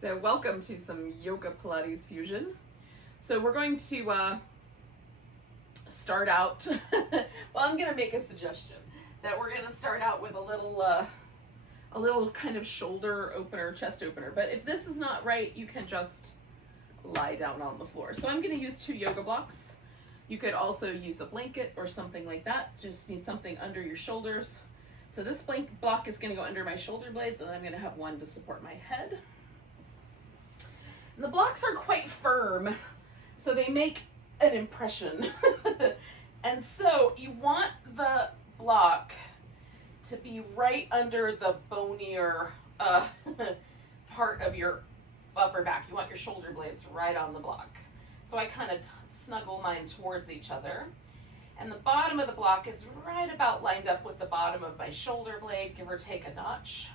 So welcome to some yoga Pilates fusion. So we're going to start out, well, I'm going to make a suggestion that we're going to start out with a little kind of shoulder opener, chest opener. But if this is not right, you can just lie down on the floor. So I'm going to use 2 yoga blocks. You could also use a blanket or something like that. Just need something under your shoulders. So this blank block is going to go under my shoulder blades, and I'm going to have one to support my head. And the blocks are quite firm, so they make an impression. And so you want the block to be right under the bonier part of your upper back. You want your shoulder blades right on the block. So I kind of snuggle mine towards each other. And the bottom of the block is right about lined up with the bottom of my shoulder blade, give or take a notch.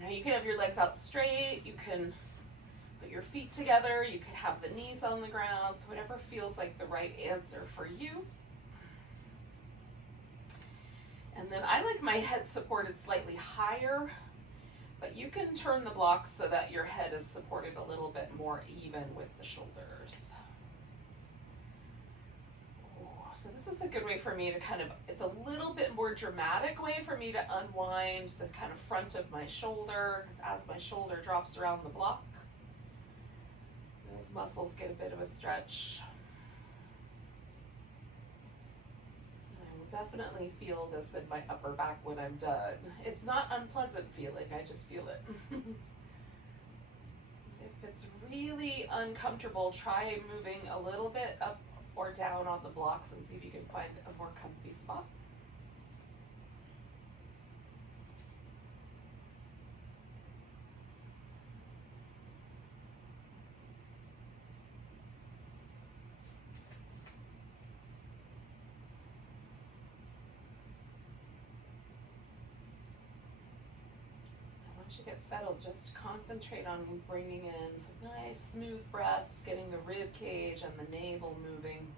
Now you can have your legs out straight, you can put your feet together, you could have the knees on the ground, so whatever feels like the right answer for you. And then I like my head supported slightly higher, but you can turn the blocks so that your head is supported a little bit more even with the shoulders. So this is a good way for me to it's a little bit more dramatic way for me to unwind the kind of front of my shoulder, because as my shoulder drops around the block, those muscles get a bit of a stretch. And I will definitely feel this in my upper back when I'm done. It's not unpleasant feeling, I just feel it. If it's really uncomfortable, try moving a little bit up or down on the blocks and see if you can find a more comfy spot. Once you get settled, just concentrate on bringing in some nice smooth breaths, getting the rib cage and the navel moving.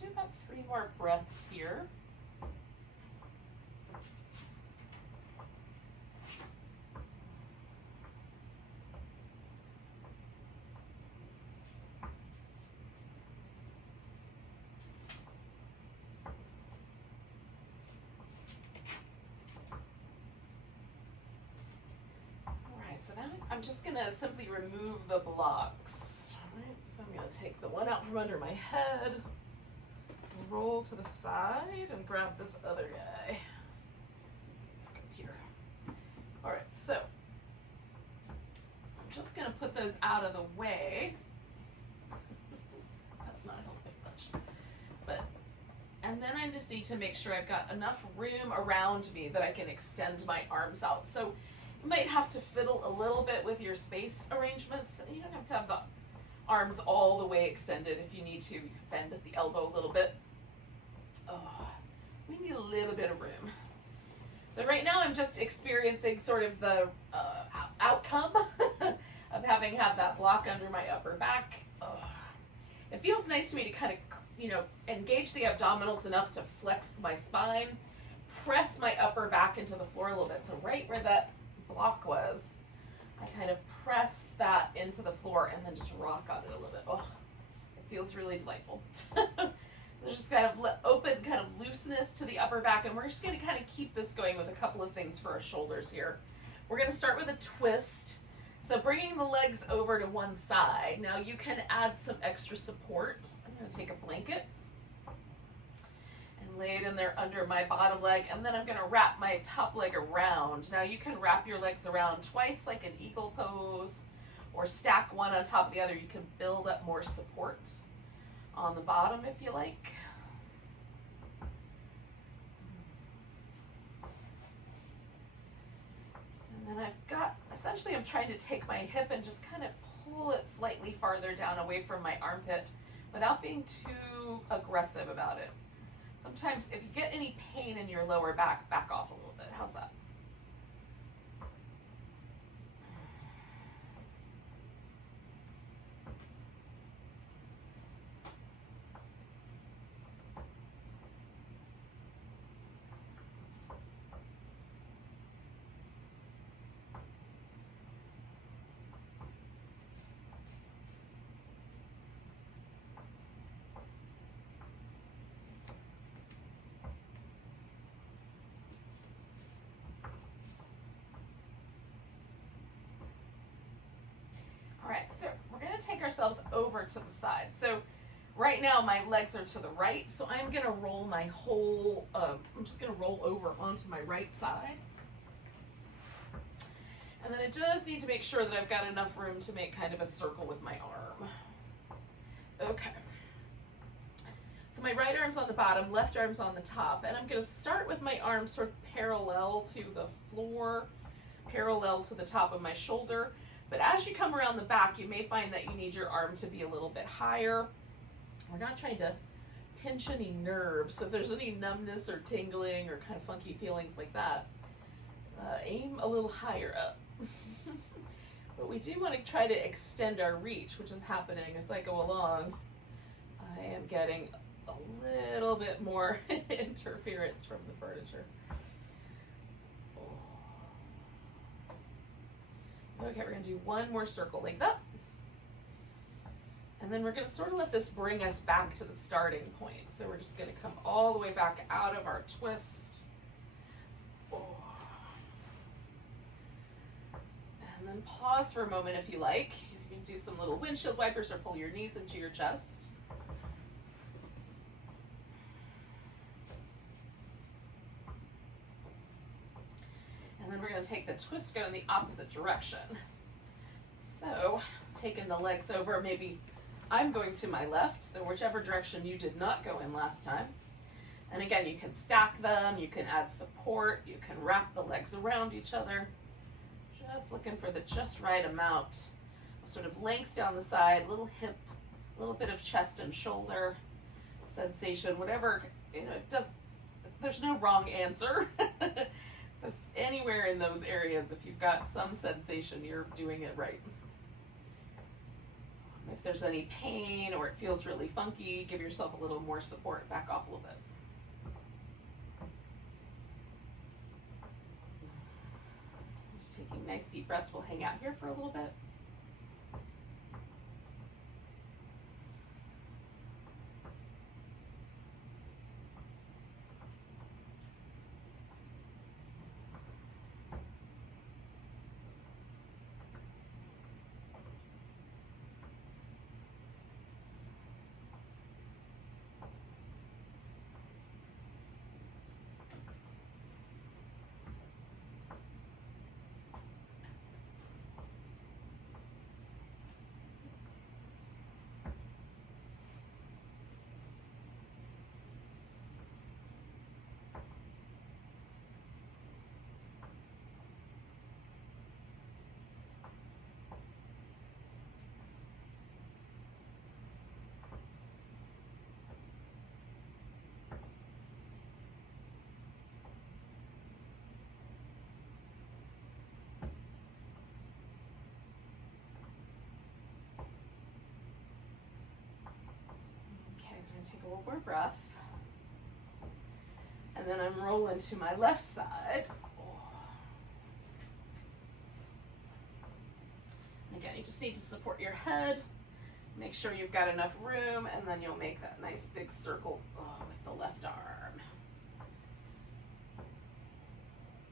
Do about 3 more breaths here. All right, so now I'm just going to simply remove the blocks. All right, so I'm going to take the one out from under my head, roll to the side and grab this other guy. Back up here. All right, so I'm just gonna put those out of the way. That's not helping much. And then I just need to make sure I've got enough room around me that I can extend my arms out. So you might have to fiddle a little bit with your space arrangements. You don't have to have the arms all the way extended. If you need to, you can bend at the elbow a little bit. We need a little bit of room. So right now I'm just experiencing sort of the outcome of having had that block under my upper back. It feels nice to me to kind of, engage the abdominals enough to flex my spine, press my upper back into the floor a little bit. So right where that block was, I kind of press that into the floor and then just rock on it a little bit. It feels really delightful. There's just kind of open kind of looseness to the upper back, and we're just going to kind of keep this going with a couple of things for our shoulders here. We're going to start with a twist. So bringing the legs over to one side. Now you can add some extra support. I'm going to take a blanket, and Lay it in there under my bottom leg, and then I'm going to wrap my top leg around. Now you can wrap your legs around twice like an eagle pose, or stack one on top of the other. You can build up more support on the bottom if you like. And then I've got, essentially I'm trying to take my hip and just kind of pull it slightly farther down away from my armpit without being too aggressive about it. Sometimes if you get any pain in your lower back, back off a little bit. How's that? All right, so we're going to take ourselves over to the side. So right now my legs are to the right, so I'm going to roll my whole, I'm just going to roll over onto my right side. And then I just need to make sure that I've got enough room to make kind of a circle with my arm. Okay. So my right arm's on the bottom, left arm's on the top, and I'm going to start with my arms sort of parallel to the floor, parallel to the top of my shoulder. But as you come around the back, you may find that you need your arm to be a little bit higher. We're not trying to pinch any nerves. So if there's any numbness or tingling or kind of funky feelings like that, aim a little higher up. But we do want to try to extend our reach, which is happening as I go along. I am getting a little bit more interference from the furniture. Okay, we're going to do one more circle like that. And then we're going to sort of let this bring us back to the starting point. So we're just going to come all the way back out of our twist. And then pause for a moment if you like. You can do some little windshield wipers or pull your knees into your chest. And then we're going to take the twist, go in the opposite direction. So, taking the legs over, maybe I'm going to my left, so whichever direction you did not go in last time. And again, you can stack them, you can add support, you can wrap the legs around each other. Just looking for the just right amount of sort of length down the side, little hip, a little bit of chest and shoulder sensation, whatever, you know, it does, there's no wrong answer. So anywhere in those areas, if you've got some sensation, you're doing it right. If there's any pain or it feels really funky, give yourself a little more support, back off a little bit. Just taking nice deep breaths. We'll hang out here for a little bit. Take a little more breath. And then I'm rolling to my left side. And again, you just need to support your head. Make sure you've got enough room, and then you'll make that nice big circle with the left arm.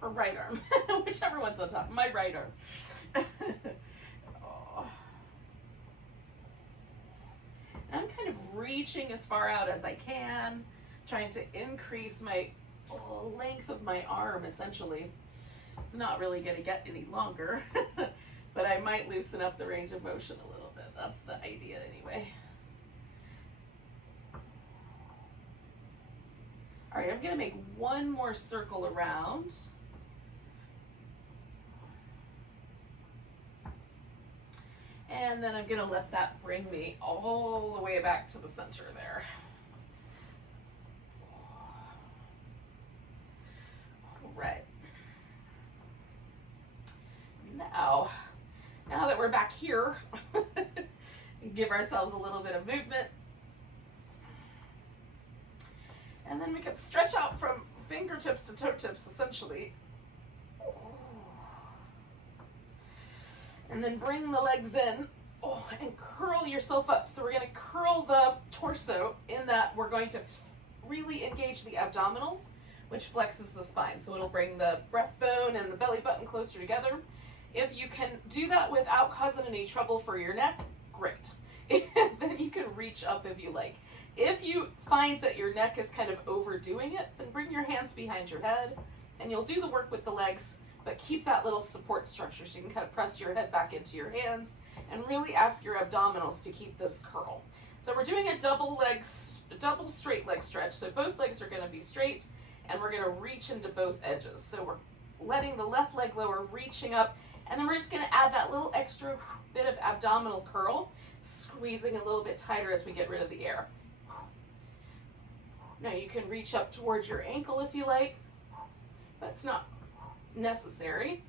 Or right arm, whichever one's on top. My right arm. I'm kind of reaching as far out as I can, trying to increase my length of my arm, essentially. It's not really going to get any longer, but I might loosen up the range of motion a little bit. That's the idea anyway. All right, I'm going to make one more circle around. And then I'm going to let that bring me all the way back to the center there. All right. Now that we're back here, give ourselves a little bit of movement. And then we can stretch out from fingertips to toe tips, essentially. And then bring the legs in, and curl yourself up. So we're going to curl the torso in that we're going to really engage the abdominals, which flexes the spine. So it'll bring the breastbone and the belly button closer together. If you can do that without causing any trouble for your neck, great. Then you can reach up if you like. If you find that your neck is kind of overdoing it, then bring your hands behind your head, and you'll do the work with the legs, but keep that little support structure so you can kind of press your head back into your hands and really ask your abdominals to keep this curl. So we're doing a double straight leg stretch. So both legs are going to be straight, and we're going to reach into both edges. So we're letting the left leg lower, reaching up, and then we're just going to add that little extra bit of abdominal curl, squeezing a little bit tighter as we get rid of the air. Now you can reach up towards your ankle if you like, but it's not necessary.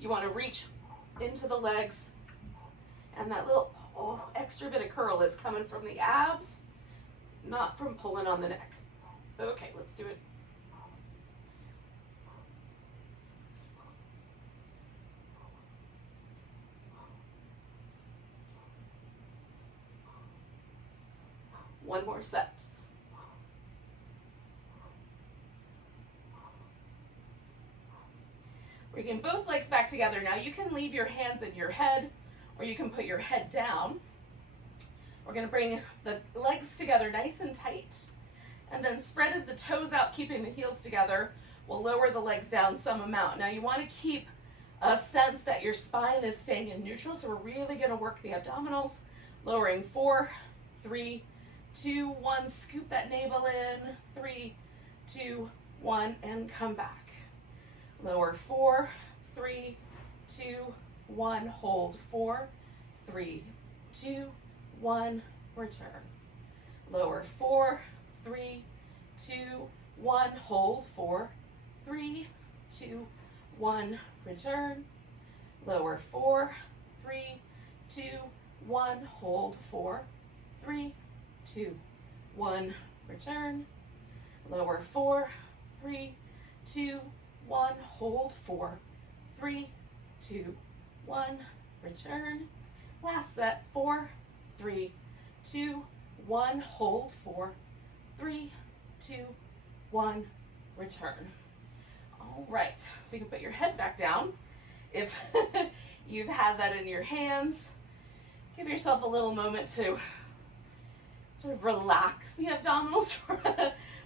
You want to reach into the legs, and that little extra bit of curl is coming from the abs, not from pulling on the neck. Okay, let's do it. One more set. Bringing both legs back together. Now you can leave your hands in your head, or you can put your head down. We're going to bring the legs together nice and tight, and then spread the toes out, keeping the heels together. We'll lower the legs down some amount. Now you want to keep a sense that your spine is staying in neutral, so we're really going to work the abdominals. Lowering 4, 3, 2, 1. Scoop that navel in. 3, 2, 1, and come back. Lower 4, 3, 2, 1. Hold 4, 3, 2, 1. Return. Lower 4, 3, 2, 1. Hold 4, 3, 2, 1. Return. Lower 4, 3, 2, 1. Hold 4, 3, 2, 1. Return. Lower 4, 3, 2, 1. Hold 4, 3, 2, 1. Return. Last set. 4, 3, 2, 1. Hold 4, 3, 2, 1. Return. All right. So you can put your head back down. If you've had that in your hands, give yourself a little moment to sort of relax the abdominals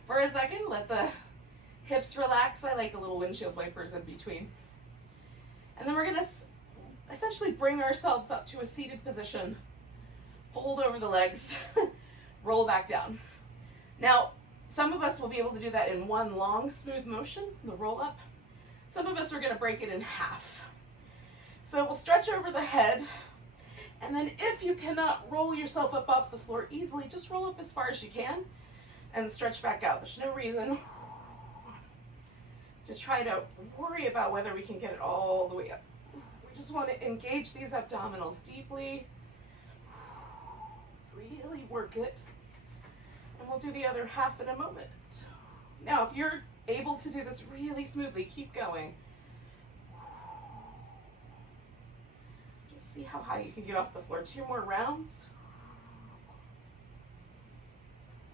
for a second. Let the hips relax. I like a little windshield wipers in between. And then we're going to essentially bring ourselves up to a seated position, fold over the legs, roll back down. Now, some of us will be able to do that in one long, smooth motion, the roll up. Some of us are going to break it in half. So we'll stretch over the head, and then if you cannot roll yourself up off the floor easily, just roll up as far as you can and stretch back out. There's no reason to try to worry about whether we can get it all the way up. We just want to engage these abdominals deeply, really work it, and we'll do the other half in a moment. Now, if you're able to do this really smoothly, keep going. Just see how high you can get off the floor. 2 more rounds.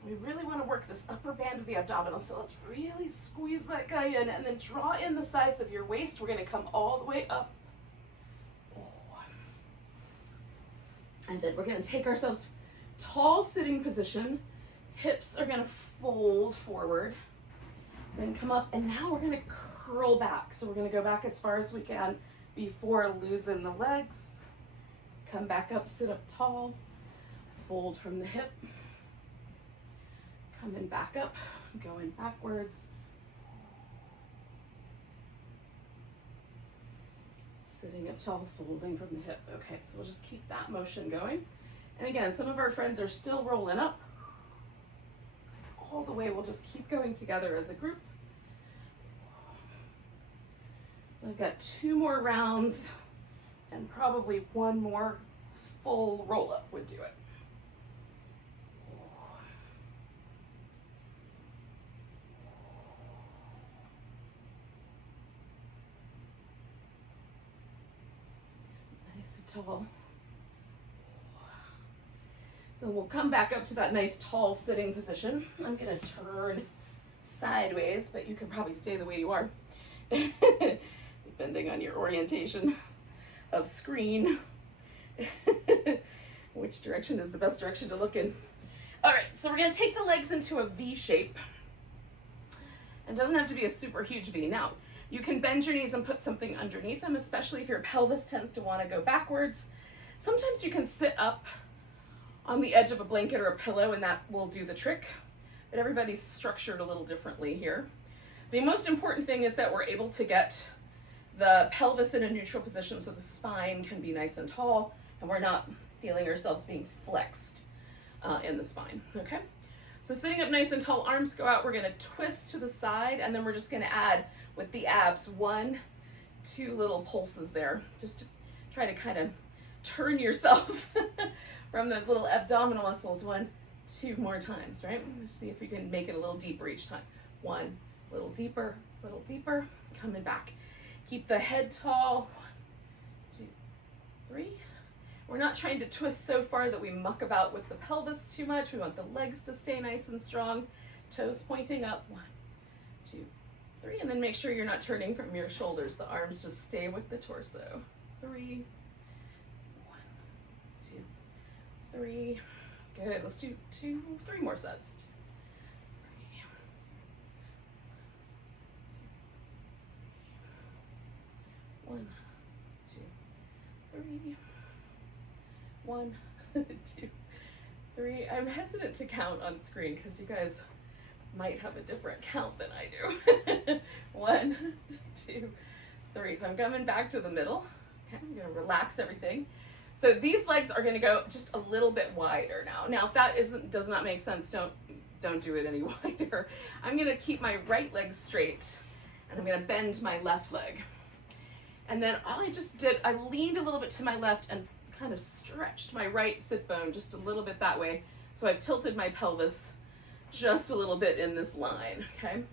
We really want to work this upper band of the abdominal, so let's really squeeze that guy in and then draw in the sides of your waist. We're going to come all the way up. And then we're going to take ourselves tall sitting position, Hips are gonna fold forward, then come up, and now we're gonna curl back. So we're gonna go back as far as we can before losing the legs. Come back up, sit up tall, fold from the hip, coming back up, going backwards, sitting up tall, folding from the hip. Okay, so we'll just keep that motion going. And again, some of our friends are still rolling up. All the way, we'll just keep going together as a group. So I've got 2 more rounds and probably 1 more full roll up would do it. Nice and tall. So we'll come back up to that nice tall sitting position. I'm gonna turn sideways, but you can probably stay the way you are, depending on your orientation of screen. Which direction is the best direction to look in? All right, so we're gonna take the legs into a V shape. It doesn't have to be a super huge V. Now, you can bend your knees and put something underneath them, especially if your pelvis tends to wanna go backwards. Sometimes you can sit up on the edge of a blanket or a pillow, and that will do the trick. But everybody's structured a little differently here. The most important thing is that we're able to get the pelvis in a neutral position so the spine can be nice and tall, and we're not feeling ourselves being flexed in the spine, okay? So sitting up nice and tall, arms go out, we're gonna twist to the side, and then we're just gonna add with the abs 1, 2 little pulses there, just to try to kind of turn yourself from those little abdominal muscles 1, 2 more times, right? Let's see if we can make it a little deeper each time. 1, little deeper, coming back. Keep the head tall. 1, 2, 3. We're not trying to twist so far that we muck about with the pelvis too much. We want the legs to stay nice and strong. Toes pointing up. 1, 2, 3. And then make sure you're not turning from your shoulders. The arms just stay with the torso. 3. 1, 2, 3. Good. Let's do 2, 3 more sets. 3. 1, 2, 3. 1, 2, 3. I'm hesitant to count on screen because you guys might have a different count than I do. 1, 2, 3. So I'm coming back to the middle. Okay, I'm gonna relax everything. So these legs are gonna go just a little bit wider now. Now, if that does not make sense, don't do it any wider. I'm gonna keep my right leg straight, and I'm gonna bend my left leg. And then all I just did, I leaned a little bit to my left and kind of stretched my right sit bone just a little bit that way. So I've tilted my pelvis just a little bit in this line, okay?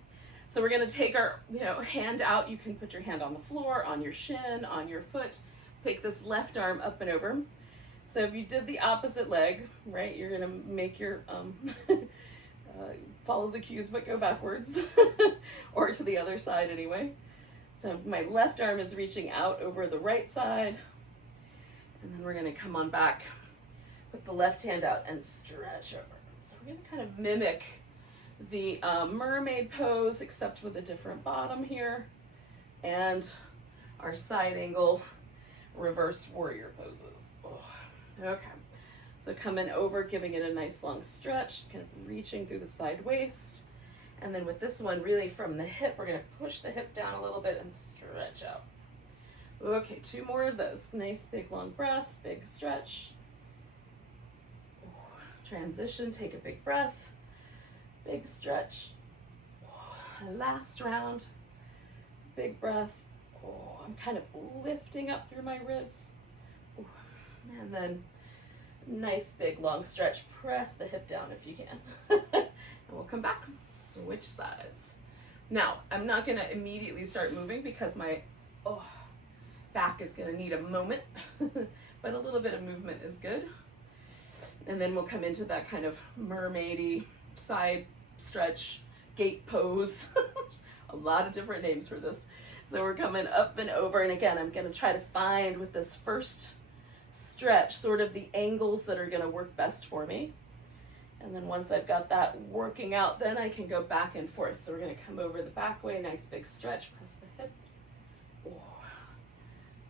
So we're gonna take our, hand out. You can put your hand on the floor, on your shin, on your foot. Take this left arm up and over. So if you did the opposite leg, right, you're gonna make your, follow the cues but go backwards, or to the other side anyway. So my left arm is reaching out over the right side, and then we're gonna come on back, put the left hand out and stretch over. So we're gonna kind of mimic the mermaid pose, except with a different bottom here, and our side angle reverse warrior poses. Oh, okay, so coming over, giving it a nice long stretch, kind of reaching through the side waist. And then with this one, really from the hip, we're gonna push the hip down a little bit and stretch out. Okay, 2 more of those. Nice big long breath, big stretch. Transition, take a big breath, big stretch. Last round, big breath. Oh, I'm kind of lifting up through my ribs. And then nice big long stretch. Press the hip down if you can. And we'll come back, switch sides. Now, I'm not gonna immediately start moving because my back is gonna need a moment, but a little bit of movement is good. And then we'll come into that kind of mermaidy side stretch, gate pose. A lot of different names for this. So we're coming up and over, and again, I'm gonna try to find with this first stretch sort of the angles that are gonna work best for me. And then once I've got that working out, then I can go back and forth. So we're gonna come over the back way, nice big stretch, press the hip. Oh.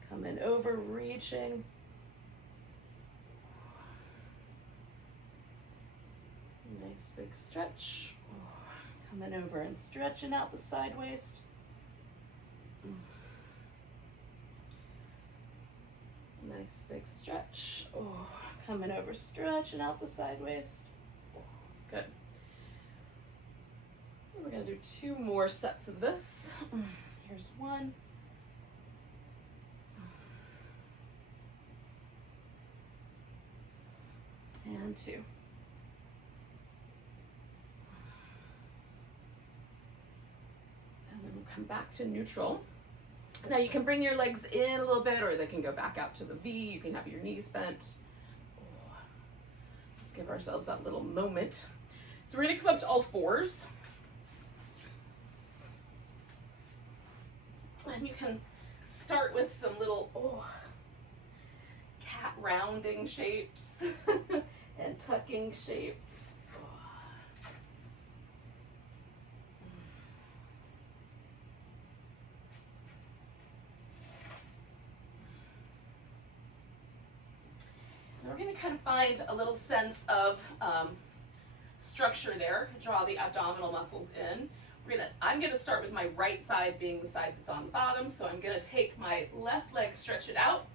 Coming over, reaching. Nice big stretch. Oh. Coming over and stretching out the side waist. Nice big stretch. Oh, coming over, stretching out the side waist. Oh, good. So we're gonna do 2 more sets of this. Here's 1. And 2. And then we'll come back to neutral. Now you can bring your legs in a little bit, or they can go back out to the V. You can have your knees bent. Oh, let's give ourselves that little moment. So we're gonna come up to all 4s. And you can start with some little cat rounding shapes and tucking shapes. We're going to kind of find a little sense of structure there. Draw the abdominal muscles in. I'm going to start with my right side being the side that's on the bottom. So I'm going to take my left leg, stretch it out,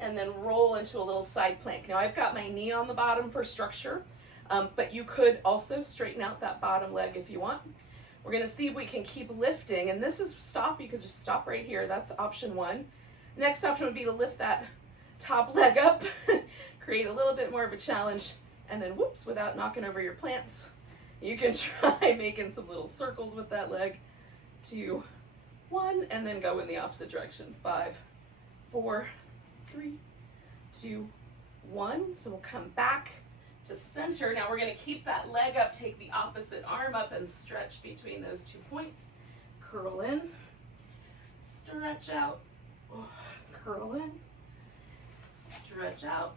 and then roll into a little side plank. Now I've got my knee on the bottom for structure, but you could also straighten out that bottom leg if you want. We're going to see if we can keep lifting. And this is stop. You could just stop right here. That's option 1. Next option would be to lift that top leg up. Create a little bit more of a challenge, and then whoops, without knocking over your plants, you can try making some little circles with that leg. 2, 1, and then go in the opposite direction. 5, 4, 3, 2, 1. So we'll come back to center. Now we're going to keep that leg up, take the opposite arm up, and stretch between those 2 points. Curl in, stretch out, curl in, stretch out,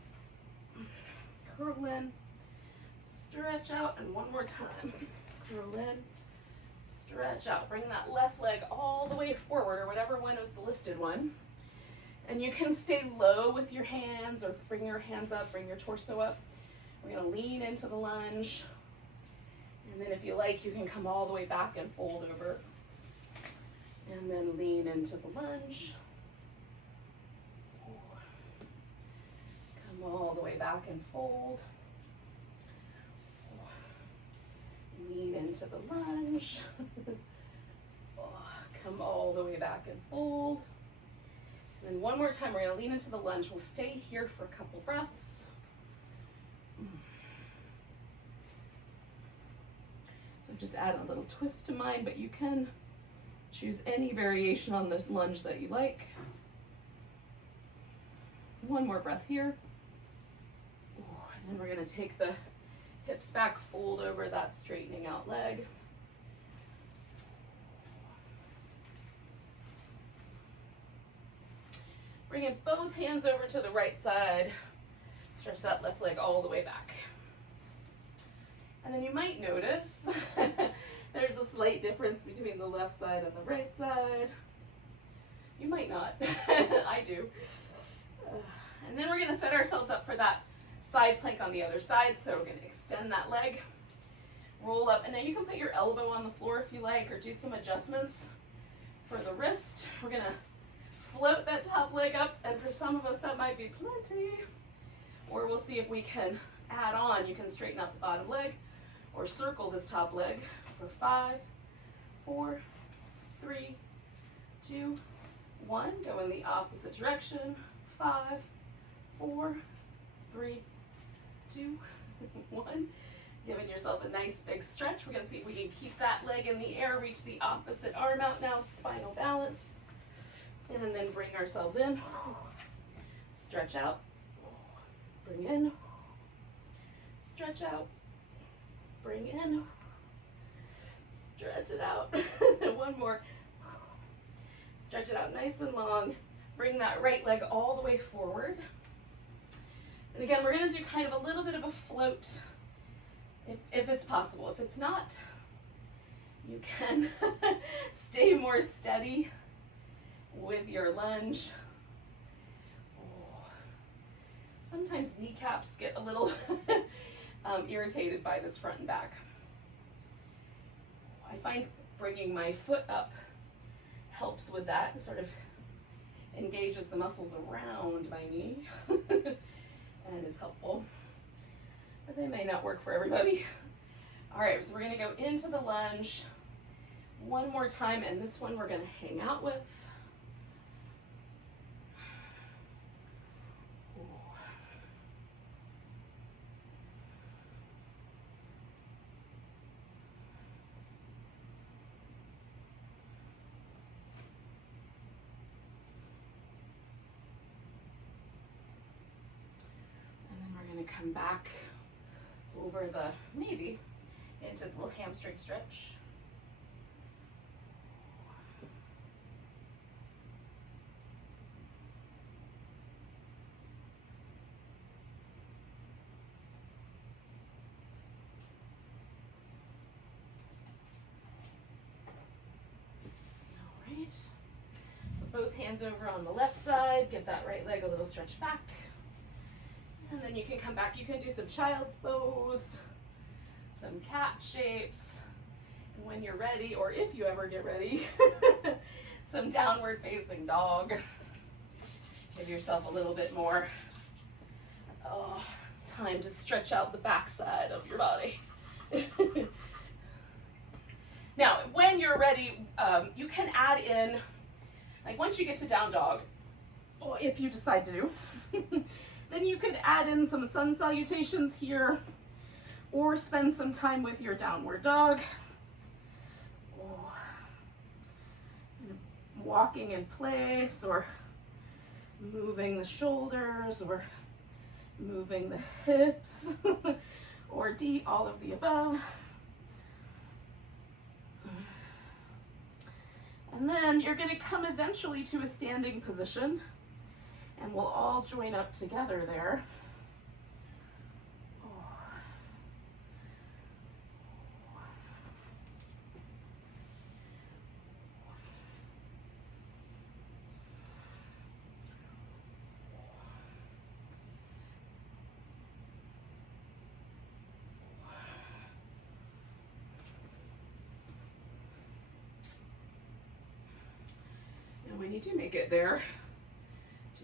curl in, stretch out, and 1 more time. Curl in, stretch out. Bring that left leg all the way forward, or whatever one was the lifted one. And you can stay low with your hands, or bring your hands up, bring your torso up. We're gonna lean into the lunge. And then if you like, you can come all the way back and fold over. And then lean into the lunge. All the way back and fold. Lean into the lunge. Come all the way back and fold. And then 1 more time, we're going to lean into the lunge. We'll stay here for a couple breaths. So just add a little twist to mine, but you can choose any variation on the lunge that you like. 1 more breath here. And then we're going to take the hips back, fold over that straightening out leg. Bringing both hands over to the right side. Stretch that left leg all the way back. And then you might notice there's a slight difference between the left side and the right side. You might not. I do. And then we're going to set ourselves up for that side plank on the other side. So we're going to extend that leg, roll up, and then you can put your elbow on the floor if you like, or do some adjustments for the wrist. We're going to float that top leg up, and for some of us that might be plenty. Or we'll see if we can add on. You can straighten out the bottom leg or circle this top leg for 5, 4, 3, 2, 1. Go in the opposite direction. 5, 4, 3, 2, 1. Giving yourself a nice big stretch. We're going to see if we can keep that leg in the air. Reach the opposite arm out now. Spinal balance. And then bring ourselves in. Stretch out. Bring in. Stretch out. Bring in. Stretch it out. One more. Stretch it out nice and long. Bring that right leg all the way forward. And again, we're going to do kind of a little bit of a float if it's possible. If it's not, you can stay more steady with your lunge. Sometimes kneecaps get a little irritated by this front and back. I find bringing my foot up helps with that. It sort of engages the muscles around my knee and is helpful. But they may not work for everybody. All right, so we're gonna go into the lunge one more time, and this one we're gonna hang out with. Come back over the, maybe, into the little hamstring stretch. All right. Put both hands over on the left side. Give that right leg a little stretch back. And then you can come back, you can do some child's pose, some cat shapes, and when you're ready, or if you ever get ready, some downward facing dog. Give yourself a little bit more time to stretch out the backside of your body. Now, when you're ready, you can add in, like once you get to down dog, or if you decide to, then you could add in some sun salutations here, or spend some time with your downward dog, or walking in place, or moving the shoulders, or moving the hips, or all of the above. And then you're going to come eventually to a standing position, and we'll all join up together there. Now when you do make it there,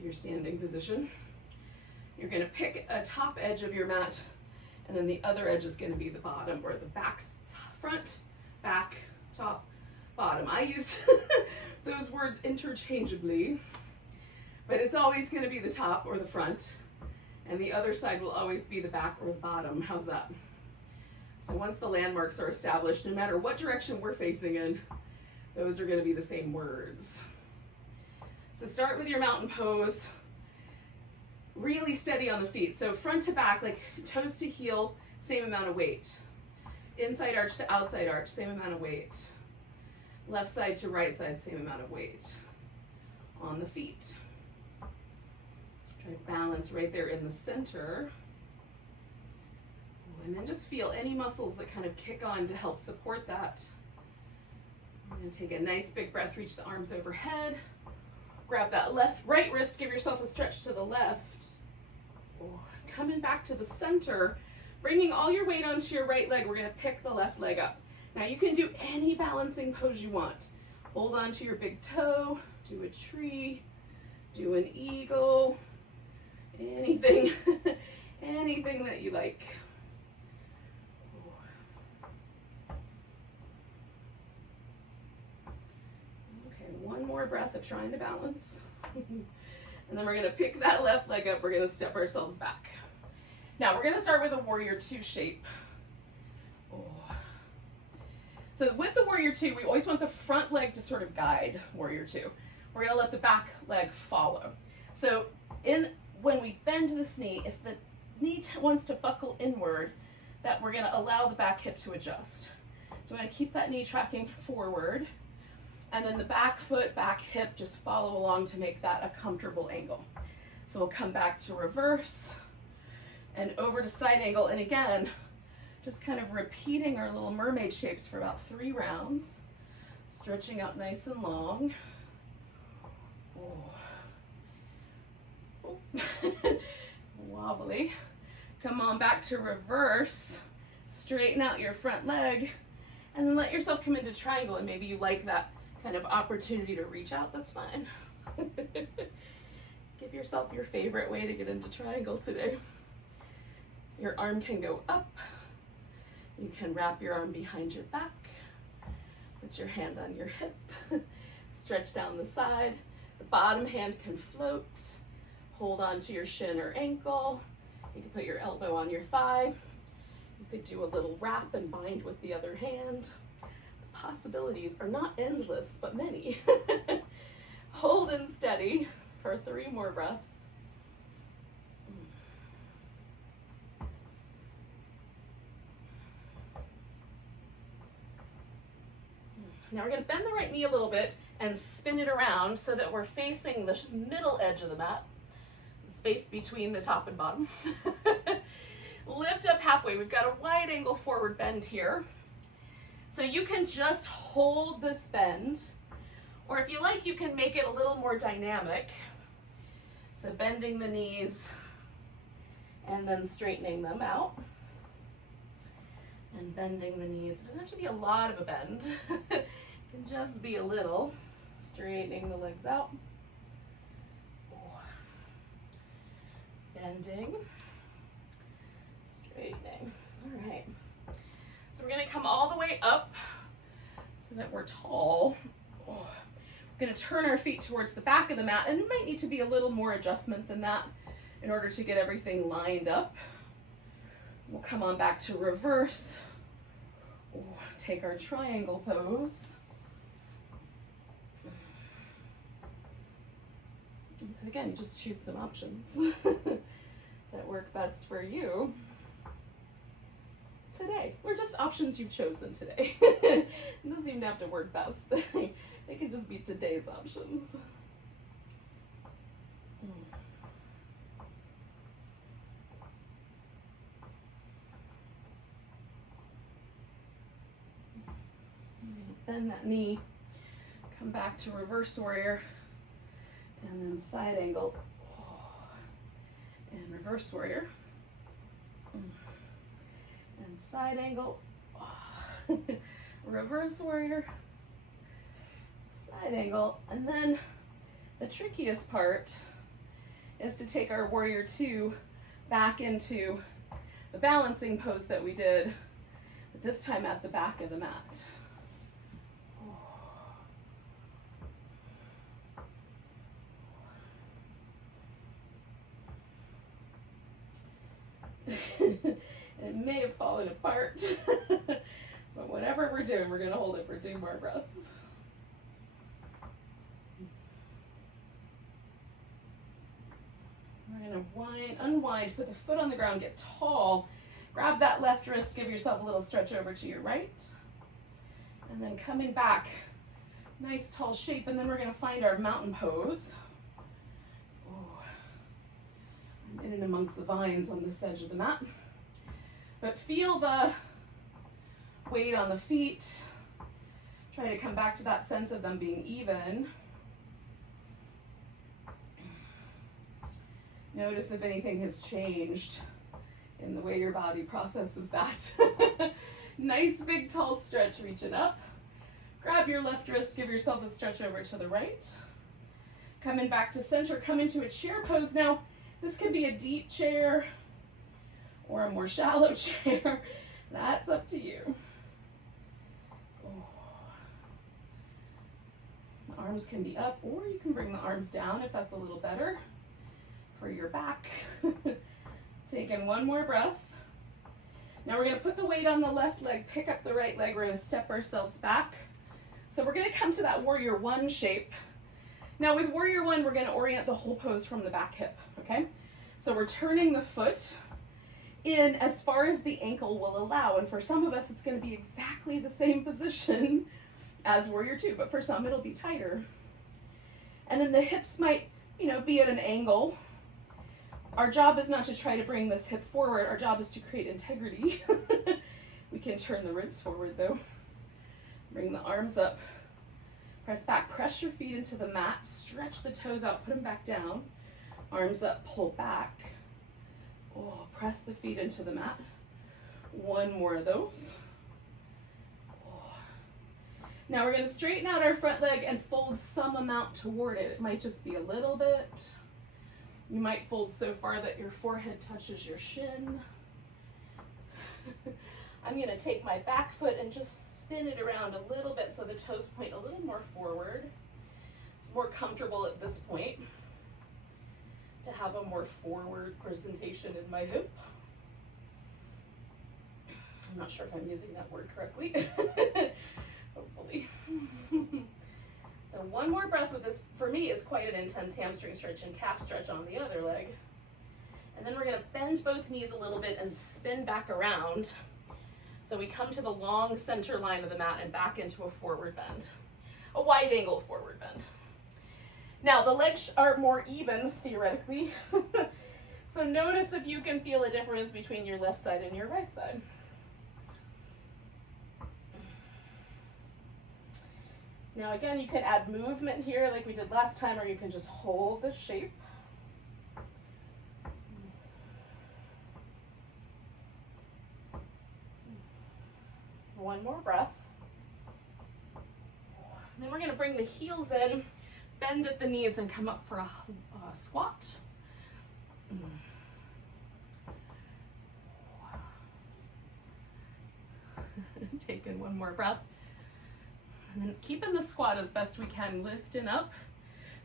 your standing position, you're going to pick a top edge of your mat, and then the other edge is going to be the bottom, or the back, front, back, top, bottom. I use those words interchangeably, but it's always going to be the top or the front, and the other side will always be the back or the bottom. How's that? So once the landmarks are established, no matter what direction we're facing in, those are going to be the same words. So start with your mountain pose, really steady on the feet. So front to back, like toes to heel, same amount of weight. Inside arch to outside arch, same amount of weight. Left side to right side, same amount of weight on the feet. Try to balance right there in the center. And then just feel any muscles that kind of kick on to help support that. I'm going to take a nice big breath, reach the arms overhead. Grab that right wrist, give yourself a stretch to the left. Coming back to the center, bringing all your weight onto your right leg. We're going to pick the left leg up. Now you can do any balancing pose you want. Hold on to your big toe, do a tree, do an eagle, anything, anything that you like. One more breath of trying to balance. And then we're going to pick that left leg up. We're going to step ourselves back. Now we're going to start with a warrior two shape. So with the warrior two, we always want the front leg to sort of guide warrior two. We're going to let the back leg follow. So when we bend this knee, if the knee wants to buckle inward, that we're going to allow the back hip to adjust. So we're going to keep that knee tracking forward. And then the back foot, back hip, just follow along to make that a comfortable angle. So we'll come back to reverse and over to side angle. And again, Just kind of repeating our little mermaid shapes for about 3 rounds. Stretching out nice and long. Oh. Wobbly. Come on back to reverse. Straighten out your front leg and then let yourself come into triangle, and maybe you like that kind of opportunity to reach out. That's fine. Give yourself your favorite way to get into triangle today. Your arm can go up. You can wrap your arm behind your back. Put your hand on your hip. Stretch down the side. The bottom hand can float. Hold on to your shin or ankle. You can put your elbow on your thigh. You could do a little wrap and bind with the other hand. The possibilities are not endless, but many. Hold and steady for 3 more breaths. Now we're going to bend the right knee a little bit and spin it around so that we're facing the middle edge of the mat, the space between the top and bottom. Lift up halfway. We've got a wide angle forward bend here. So you can just hold this bend, or if you like, you can make it a little more dynamic. So bending the knees and then straightening them out. And bending the knees. It doesn't have to be a lot of a bend. It can just be a little. Straightening the legs out. Bending. Straightening. All right. So we're going to come all the way up so that we're tall. We're going to turn our feet towards the back of the mat, and it might need to be a little more adjustment than that in order to get everything lined up. We'll come on back to reverse. Take our triangle pose. And so again, just choose some options that work best for you today, or just options you've chosen today. It doesn't even have to work best. They can just be today's options. Bend that knee, come back to reverse warrior, and then side angle, and reverse warrior, and side angle, reverse warrior, side angle, and then the trickiest part is to take our warrior 2 back into the balancing pose that we did, but this time at the back of the mat. It may have fallen apart, but whatever we're doing, we're going to hold it for 2 more breaths. We're going to unwind, put the foot on the ground, get tall, grab that left wrist, give yourself a little stretch over to your right, and then coming back, nice tall shape, and then we're going to find our mountain pose. I'm in and amongst the vines on this edge of the mat. But feel the weight on the feet. Try to come back to that sense of them being even. Notice if anything has changed in the way your body processes that. Nice big tall stretch reaching up. Grab your left wrist, give yourself a stretch over to the right. Coming back to center, come into a chair pose. Now, this could be a deep chair or a more shallow chair. That's up to you. The arms can be up, or you can bring the arms down if that's a little better for your back. Taking 1 more breath. Now we're going to put the weight on the left leg, pick up the right leg. We're going to step ourselves back. So we're going to come to that warrior 1 shape. Now with warrior 1, we're going to orient the whole pose from the back hip, okay? So we're turning the foot in as far as the ankle will allow. And for some of us, it's going to be exactly the same position as warrior 2, but for some, it'll be tighter. And then the hips might, be at an angle. Our job is not to try to bring this hip forward. Our job is to create integrity can turn the ribs forward though. Bring the arms up. Press back, press your feet into the mat, stretch the toes out, put them back down. Arms up, pull back. Oh, press the feet into the mat. One more of those. Oh. Now we're going to straighten out our front leg and fold some amount toward it. It might just be a little bit. You might fold so far that your forehead touches your shin. I'm going to take my back foot and just spin it around a little bit so the toes point a little more forward. It's more comfortable at this point to have a more forward presentation in my hip. I'm not sure if I'm using that word correctly. Hopefully. So one more breath with this, for me, is quite an intense hamstring stretch and calf stretch on the other leg. And then we're going to bend both knees a little bit and spin back around. So we come to the long center line of the mat and back into a forward bend, a wide angle forward bend. Now the legs are more even theoretically. So notice if you can feel a difference between your left side and your right side. Now again, you can add movement here like we did last time, or you can just hold the shape. One more breath. And then we're going to bring the heels in, bend at the knees, and come up for a squat. Take in one more breath. And then keeping the squat as best we can, lifting up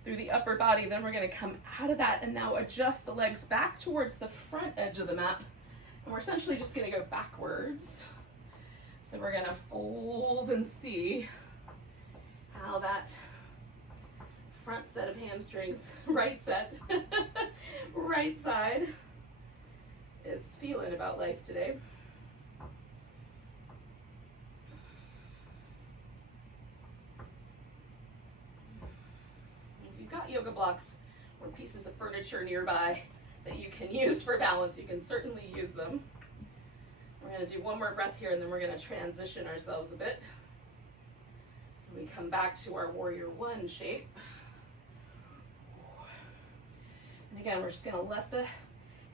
through the upper body. Then we're going to come out of that and now adjust the legs back towards the front edge of the mat. And we're essentially just going to go backwards. So we're going to fold and see how that front set of hamstrings, right side, is feeling about life today. If you've got yoga blocks or pieces of furniture nearby that you can use for balance, you can certainly use them. We're going to do one more breath here, and then we're going to transition ourselves a bit. So we come back to our warrior one shape. And again, we're just going to let the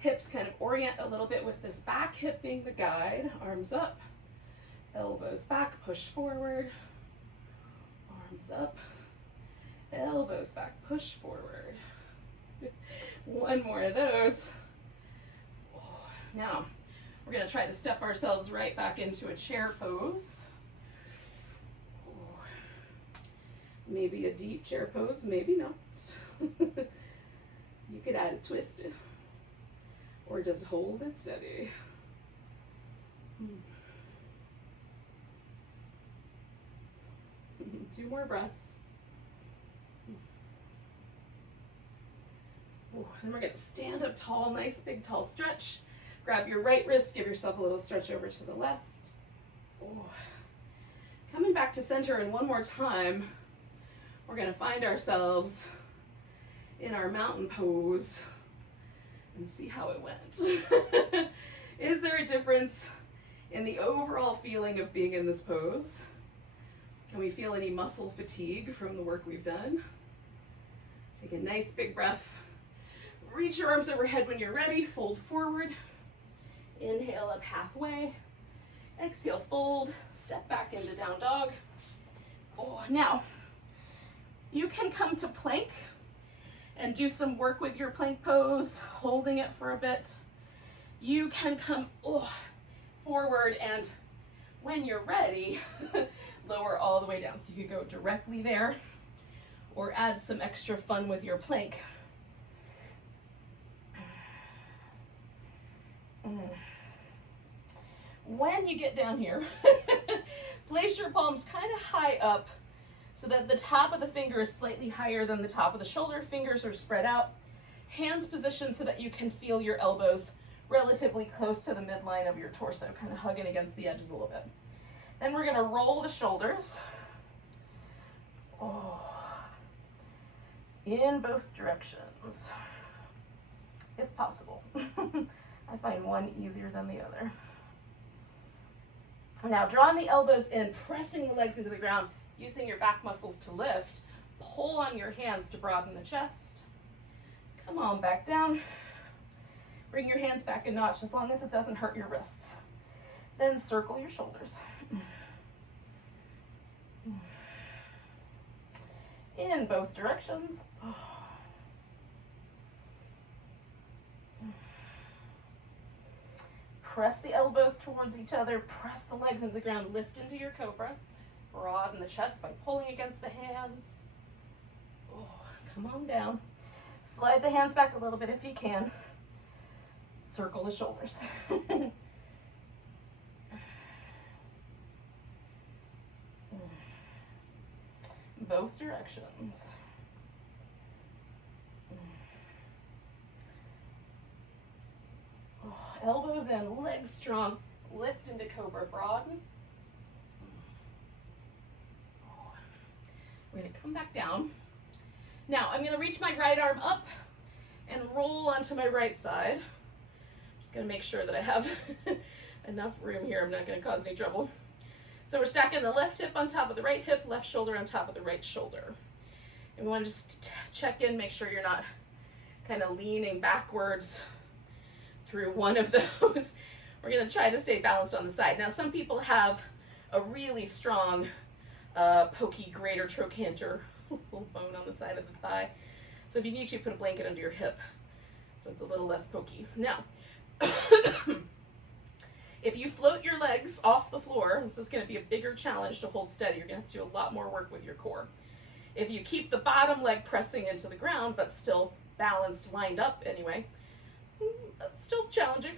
hips kind of orient a little bit with this back hip being the guide. Arms up, elbows back, push forward. Arms up, elbows back, push forward. One more of those. Now, we're going to try to step ourselves right back into a chair pose. Maybe a deep chair pose, maybe not. You could add a twist or just hold it steady. Two more breaths. Then we're going to stand up tall, nice big tall stretch. Grab your right wrist, give yourself a little stretch over to the left. Coming back to center, and one more time, we're going to find ourselves in our mountain pose and see how it went. Is there a difference in the overall feeling of being in this pose? Can we feel any muscle fatigue from the work we've done? Take a nice big breath. Reach your arms overhead when you're ready. Fold forward. Inhale up halfway. Exhale, fold. Step back into down dog. Now, you can come to plank and do some work with your plank pose, holding it for a bit. You can come forward, and when you're ready, lower all the way down. So you could go directly there or add some extra fun with your plank. When you get down here, place your palms kind of high up so that the top of the finger is slightly higher than the top of the shoulder. Fingers are spread out. Hands positioned so that you can feel your elbows relatively close to the midline of your torso, kind of hugging against the edges a little bit. Then we're going to roll the shoulders in both directions, if possible. I find one easier than the other. Now drawing the elbows in, pressing the legs into the ground, using your back muscles to lift. Pull on your hands to broaden the chest. Come on back down. Bring your hands back a notch as long as it doesn't hurt your wrists. Then circle your shoulders. In both directions. Press the elbows towards each other. Press the legs into the ground. Lift into your cobra. Broaden the chest by pulling against the hands. Come on down. Slide the hands back a little bit if you can. Circle the shoulders. Both directions. Elbows in, legs strong. Lift into cobra, broaden. We're going to come back down. Now I'm going to reach my right arm up and roll onto my right side. Just going to make sure that I have enough room here. I'm not going to cause any trouble. So we're stacking the left hip on top of the right hip, left shoulder on top of the right shoulder. And we want to just check in, make sure you're not kind of leaning backwards through one of those. We're going to try to stay balanced on the side. Now some people have a really strong pokey greater trochanter. This little bone on the side of the thigh. So if you need to, put a blanket under your hip so it's a little less pokey. Now, if you float your legs off the floor, this is going to be a bigger challenge to hold steady. You're going to have to do a lot more work with your core. If you keep the bottom leg pressing into the ground, but still balanced, lined up anyway, still challenging.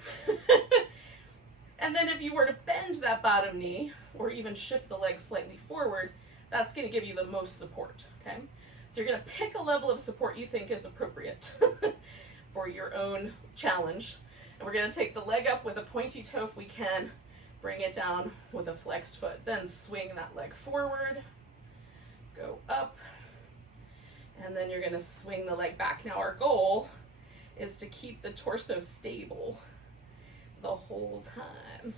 And then if you were to bend that bottom knee, or even shift the leg slightly forward, that's going to give you the most support, okay? So you're going to pick a level of support you think is appropriate for your own challenge. And we're going to take the leg up with a pointy toe if we can, bring it down with a flexed foot. Then swing that leg forward, go up, and then you're going to swing the leg back. Now our goal is to keep the torso stable the whole time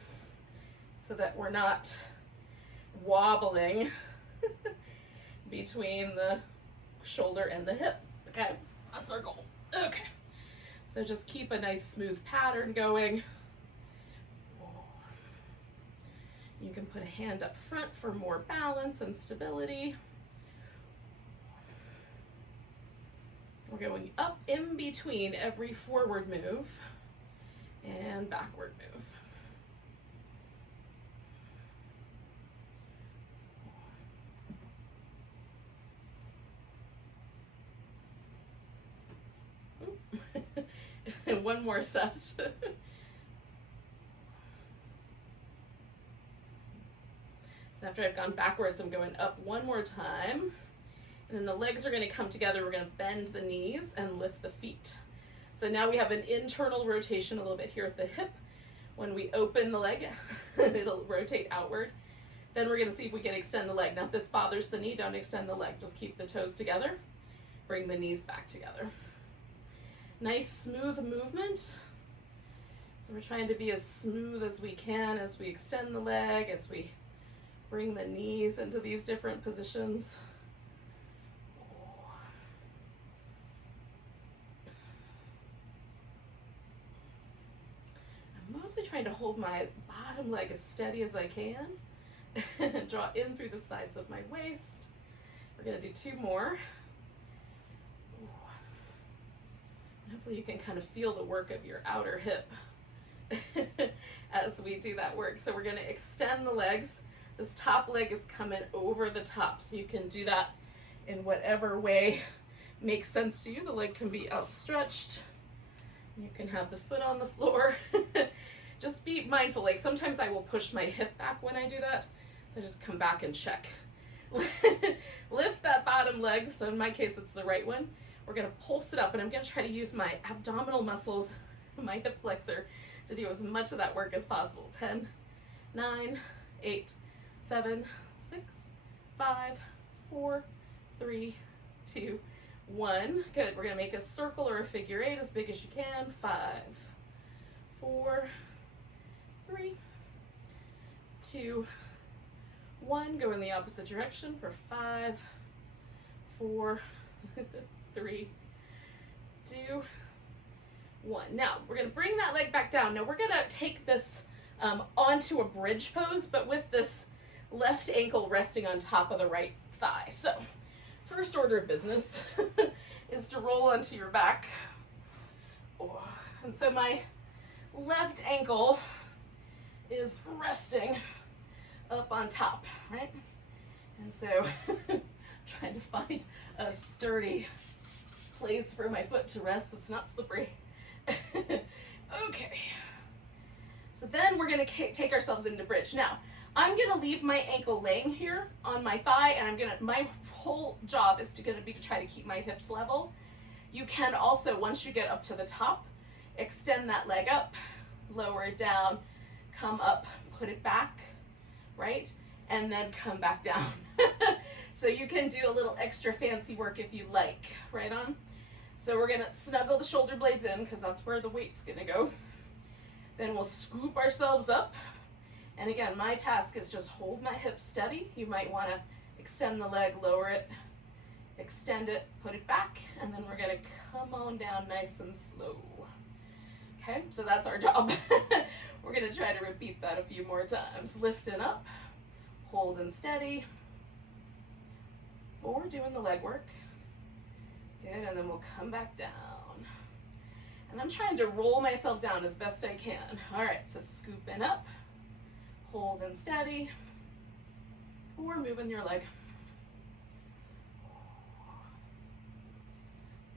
so that we're not wobbling between the shoulder and the hip. Okay, that's our goal. Okay, so just keep a nice smooth pattern going. You can put a hand up front for more balance and stability. We're going up in between every forward move and backward move. And one more set. So after I've gone backwards, I'm going up one more time. And then the legs are going to come together. We're going to bend the knees and lift the feet. So now we have an internal rotation a little bit here at the hip. When we open the leg, it'll rotate outward. Then we're going to see if we can extend the leg. Now if this bothers the knee, don't extend the leg. Just keep the toes together. Bring the knees back together. Nice smooth movement. So we're trying to be as smooth as we can as we extend the leg, as we bring the knees into these different positions. I'm mostly trying to hold my bottom leg as steady as I can. Draw in through the sides of my waist. We're going to do two more. Hopefully you can kind of feel the work of your outer hip as we do that work. So we're going to extend the legs. This top leg is coming over the top, so you can do that in whatever way makes sense to you. The leg can be outstretched. You can have the foot on the floor. Just be mindful. Like sometimes I will push my hip back when I do that, so just come back and check. Lift that bottom leg. So in my case, it's the right one. We're going to pulse it up, and I'm going to try to use my abdominal muscles, my hip flexor, to do as much of that work as possible. 10, 9, 8, 7, 6, 5, 4, 3, 2, 1. Good. We're going to make a circle or a figure eight as big as you can. 5, 4, 3, 2, 1. Go in the opposite direction for 5, 4, 3, 2, 1. Now we're going to bring that leg back down. Now we're going to take this onto a bridge pose, but with this left ankle resting on top of the right thigh. So first order of business is to roll onto your back. And so my left ankle is resting up on top, right? And so trying to find a sturdy place for my foot to rest that's not slippery. Okay. So then we're going to take ourselves into bridge. Now, I'm going to leave my ankle laying here on my thigh, and my whole job is to try to keep my hips level. You can also, once you get up to the top, extend that leg up, lower it down, come up, put it back, right? And then come back down. So you can do a little extra fancy work if you like, right on? So we're gonna snuggle the shoulder blades in because that's where the weight's gonna go. Then we'll scoop ourselves up. And again, my task is just hold my hips steady. You might wanna extend the leg, lower it, extend it, put it back, and then we're gonna come on down nice and slow. Okay, so that's our job. We're gonna try to repeat that a few more times. Lifting up, holding steady, or doing the leg work. Good, and then we'll come back down. And I'm trying to roll myself down as best I can. All right, so scooping up, holding steady, or moving your leg.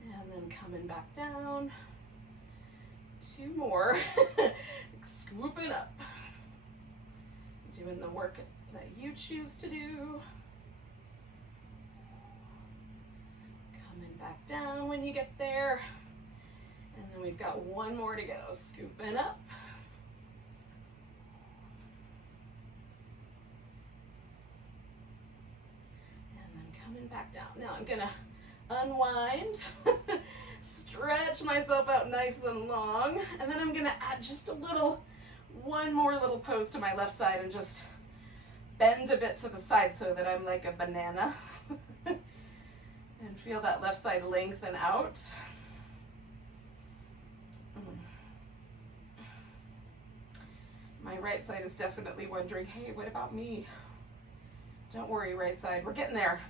And then coming back down. 2 more. Scooping up. Doing the work that you choose to do. Coming back down when you get there. And then we've got 1 more to go. Scooping up. And then coming back down. Now I'm gonna unwind, stretch myself out nice and long, and then I'm gonna add just one more little pose to my left side and just bend a bit to the side so that I'm like a banana. And feel that left side lengthen out. My right side is definitely wondering, hey, what about me? Don't worry, right side, we're getting there.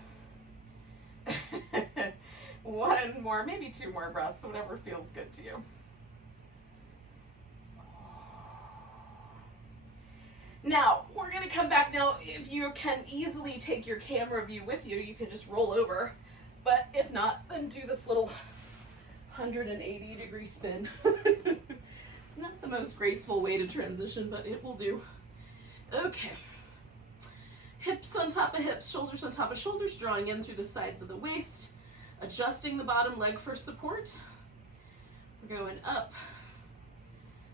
1 more, maybe 2 more breaths, whatever feels good to you. Now, we're going to come back. Now, if you can easily take your camera view with you, you can just roll over. But if not, then do this little 180-degree spin. It's not the most graceful way to transition, but it will do. Okay. Hips on top of hips, shoulders on top of shoulders, drawing in through the sides of the waist, adjusting the bottom leg for support. We're going up,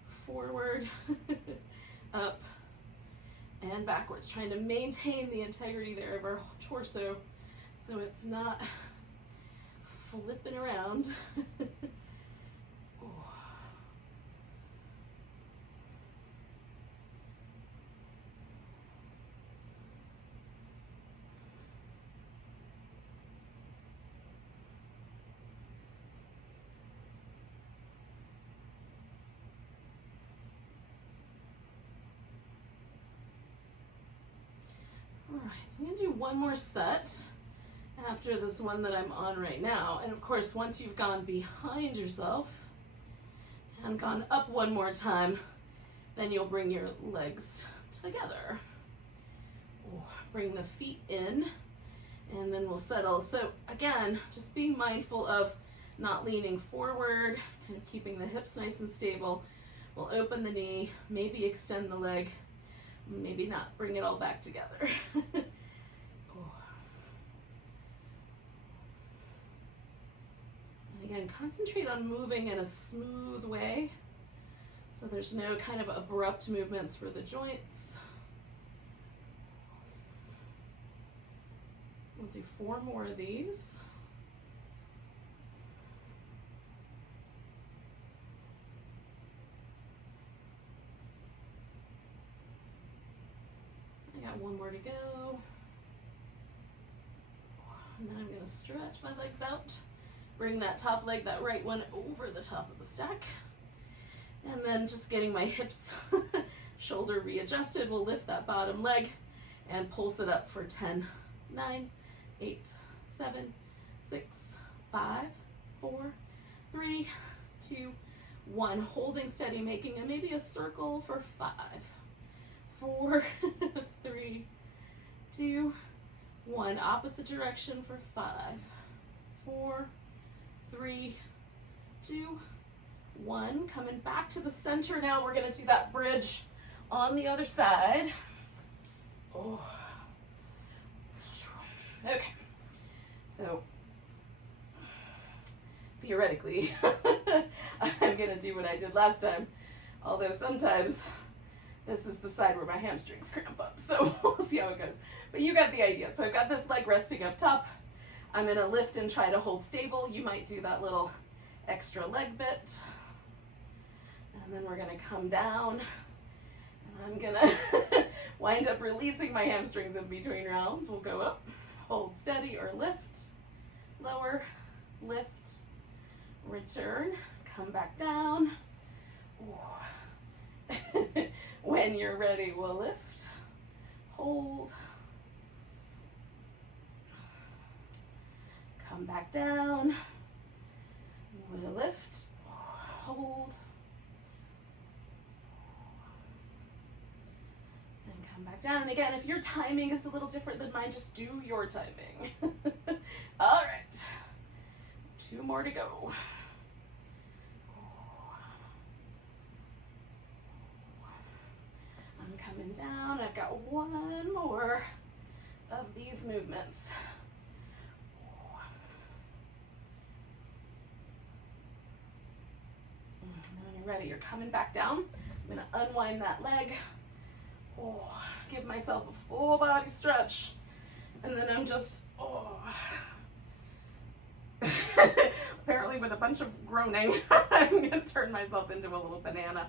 forward, up, and backwards, trying to maintain the integrity there of our torso so it's not flipping around. All right, so I'm gonna do 1 more set after this one that I'm on right now. And of course, once you've gone behind yourself and gone up 1 more time, then you'll bring your legs together. Bring the feet in, and then we'll settle. So again, just being mindful of not leaning forward and keeping the hips nice and stable. We'll open the knee, maybe extend the leg, maybe not, bring it all back together. And again, concentrate on moving in a smooth way, so there's no kind of abrupt movements for the joints. We'll do 4 more of these. got one more to go. And then I'm gonna stretch my legs out. Bring that top leg, that right one, over the top of the stack. And then just getting my hips, shoulder readjusted, we'll lift that bottom leg and pulse it up for 10, 9, 8, 7, 6, 5, 4, 3, 2, 1. Holding steady, making maybe a circle for 5, 4, 3, 2, 1. Opposite direction for 5, 4, 3, 2, 1. Coming back to the center now. We're going to do that bridge on the other side. Oh. Okay. So theoretically, I'm going to do what I did last time. Although sometimes this is the side where my hamstrings cramp up. So we'll see how it goes. But you got the idea. So I've got this leg resting up top. I'm going to lift and try to hold stable. You might do that little extra leg bit. And then we're going to come down. And I'm going to wind up releasing my hamstrings in between rounds. We'll go up, hold steady, or lift, lower, lift, return, come back down. When you're ready, we'll lift, hold, come back down, we'll lift, hold, and come back down. And again, if your timing is a little different than mine, just do your timing. All right, 2 more to go. I'm coming down. I've got 1 more of these movements. And when you're ready, you're coming back down. I'm going to unwind that leg. Give myself a full body stretch. And then I'm just, apparently with a bunch of groaning, I'm going to turn myself into a little banana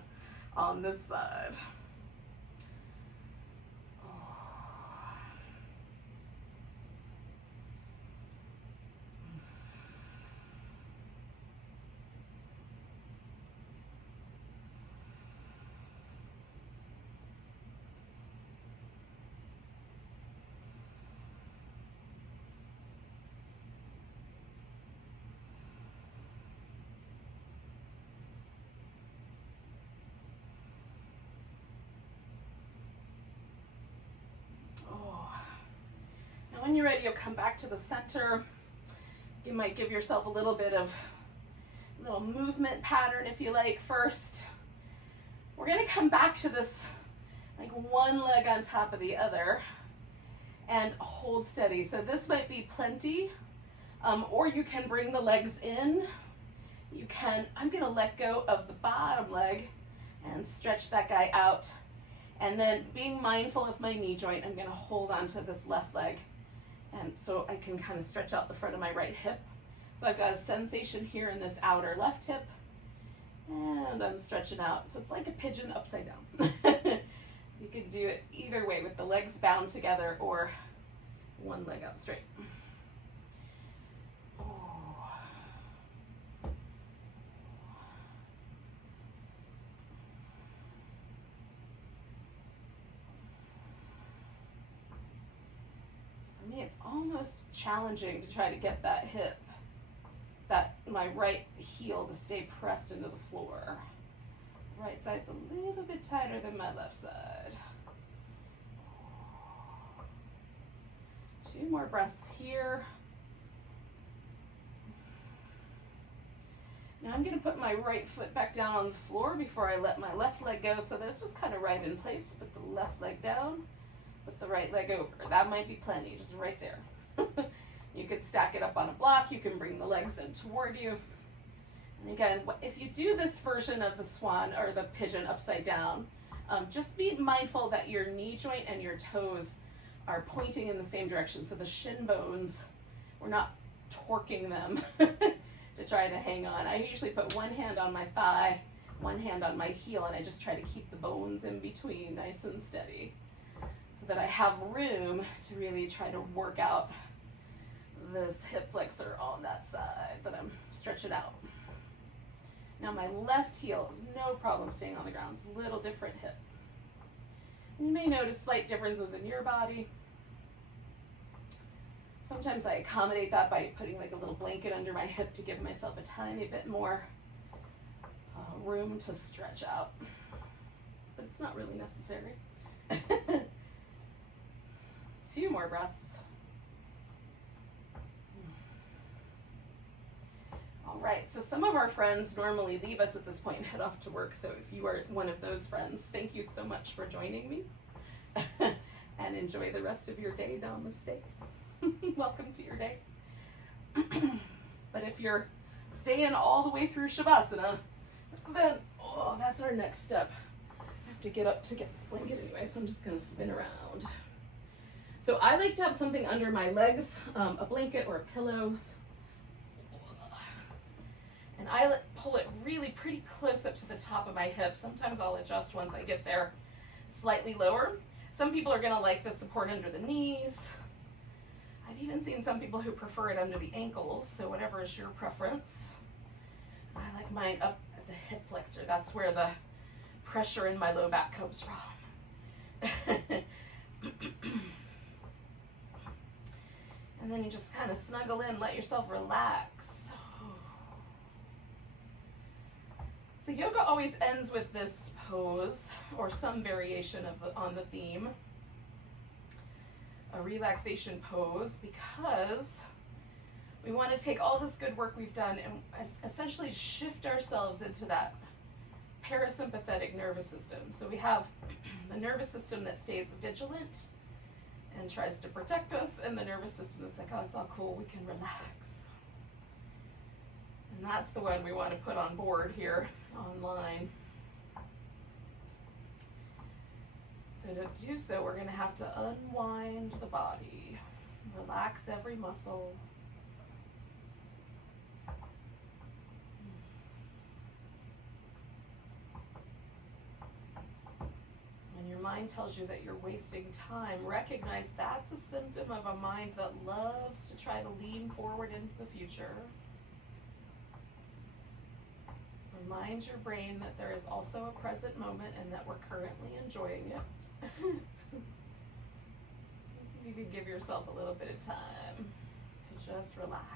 on this side. When you're ready, you'll come back to the center. You might give yourself a little bit of little movement pattern if you like first. We're going to come back to this like one leg on top of the other and hold steady. So this might be plenty, or you can bring the legs in. You can, I'm going to let go of the bottom leg and stretch that guy out. And then being mindful of my knee joint, I'm going to hold on to this left leg. And so I can kind of stretch out the front of my right hip. So I've got a sensation here in this outer left hip. And I'm stretching out. So it's like a pigeon upside down. So you can do it either way with the legs bound together or one leg out straight. It's almost challenging to try to get that hip, my right heel to stay pressed into the floor. Right side's a little bit tighter than my left side. 2 more breaths here. Now I'm going to put my right foot back down on the floor before I let my left leg go so that it's just kind of right in place. Put the left leg down. Put the right leg over. That might be plenty, just right there. You could stack it up on a block. You can bring the legs in toward you. And again, if you do this version of the swan or the pigeon upside down, just be mindful that your knee joint and your toes are pointing in the same direction. So the shin bones, we're not torquing them to try to hang on. I usually put one hand on my thigh, one hand on my heel, and I just try to keep the bones in between nice and steady. so that I have room to really try to work out this hip flexor on that side that I'm stretching out. Now my left heel is no problem staying on the ground. It's a little different hip. You may notice slight differences in your body. Sometimes I accommodate that by putting like a little blanket under my hip to give myself a tiny bit more room to stretch out. But it's not really necessary. A few more breaths. All right, so some of our friends normally leave us at this point and head off to work. So if you are one of those friends, thank you so much for joining me. And enjoy the rest of your day. Namaste. Welcome to your day. But if you're staying all the way through Shavasana, then, oh, that's our next step. I have to get up to get this blanket anyway, so I'm just gonna spin around. So I like to have something under my legs, a blanket or pillows. And I pull it really pretty close up to the top of my hip. Sometimes I'll adjust once I get there slightly lower. Some people are gonna like the support under the knees. I've even seen some people who prefer it under the ankles, so whatever is your preference. I like mine up at the hip flexor. That's where the pressure in my low back comes from. And then you just kind of snuggle in, let yourself relax. So yoga always ends with this pose or some variation on the theme, a relaxation pose, because we want to take all this good work we've done and essentially shift ourselves into that parasympathetic nervous system. So we have the nervous system that stays vigilant and tries to protect us, and the nervous system that's like, oh, it's all cool, we can relax. And that's the one we want to put on board here online. So to do so, we're going to have to unwind the body, relax every muscle. When your mind tells you that you're wasting time, recognize that's a symptom of a mind that loves to try to lean forward into the future. Remind your brain that there is also a present moment and that we're currently enjoying it. You can give yourself a little bit of time to just relax.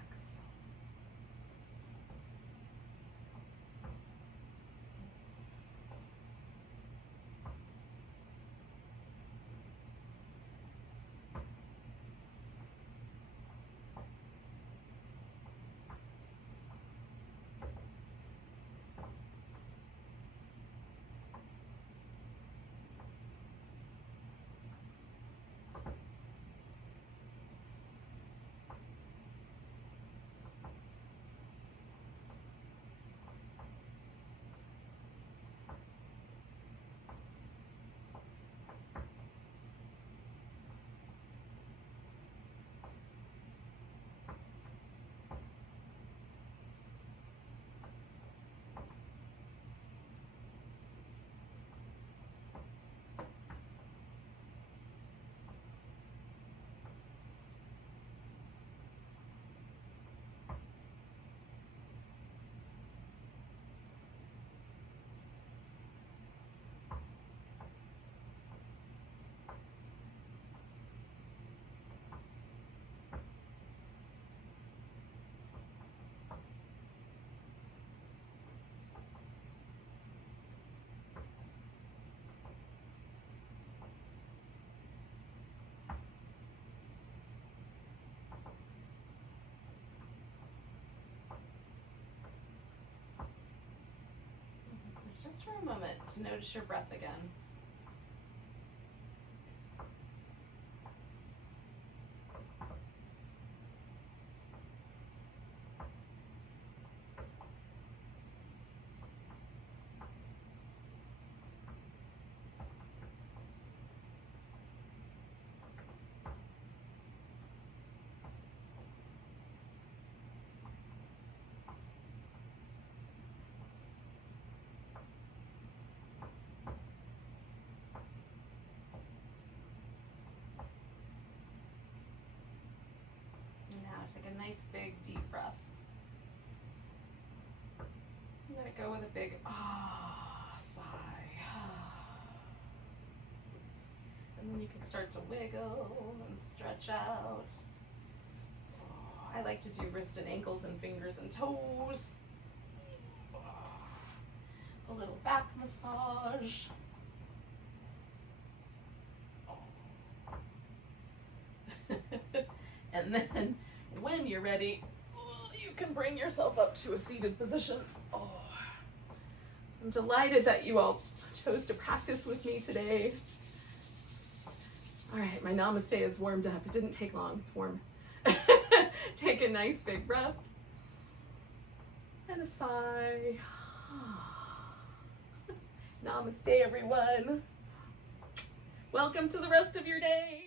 Just for a moment to notice your breath again. Take a nice big deep breath. Let it go with a big sigh. And then you can start to wiggle and stretch out. I like to do wrist and ankles and fingers and toes. A little back massage. And then when you're ready, you can bring yourself up to a seated position. So I'm delighted that you all chose to practice with me today. All right, my namaste is warmed up. It didn't take long, it's warm. Take a nice big breath and a sigh. Namaste, everyone. Welcome to the rest of your day.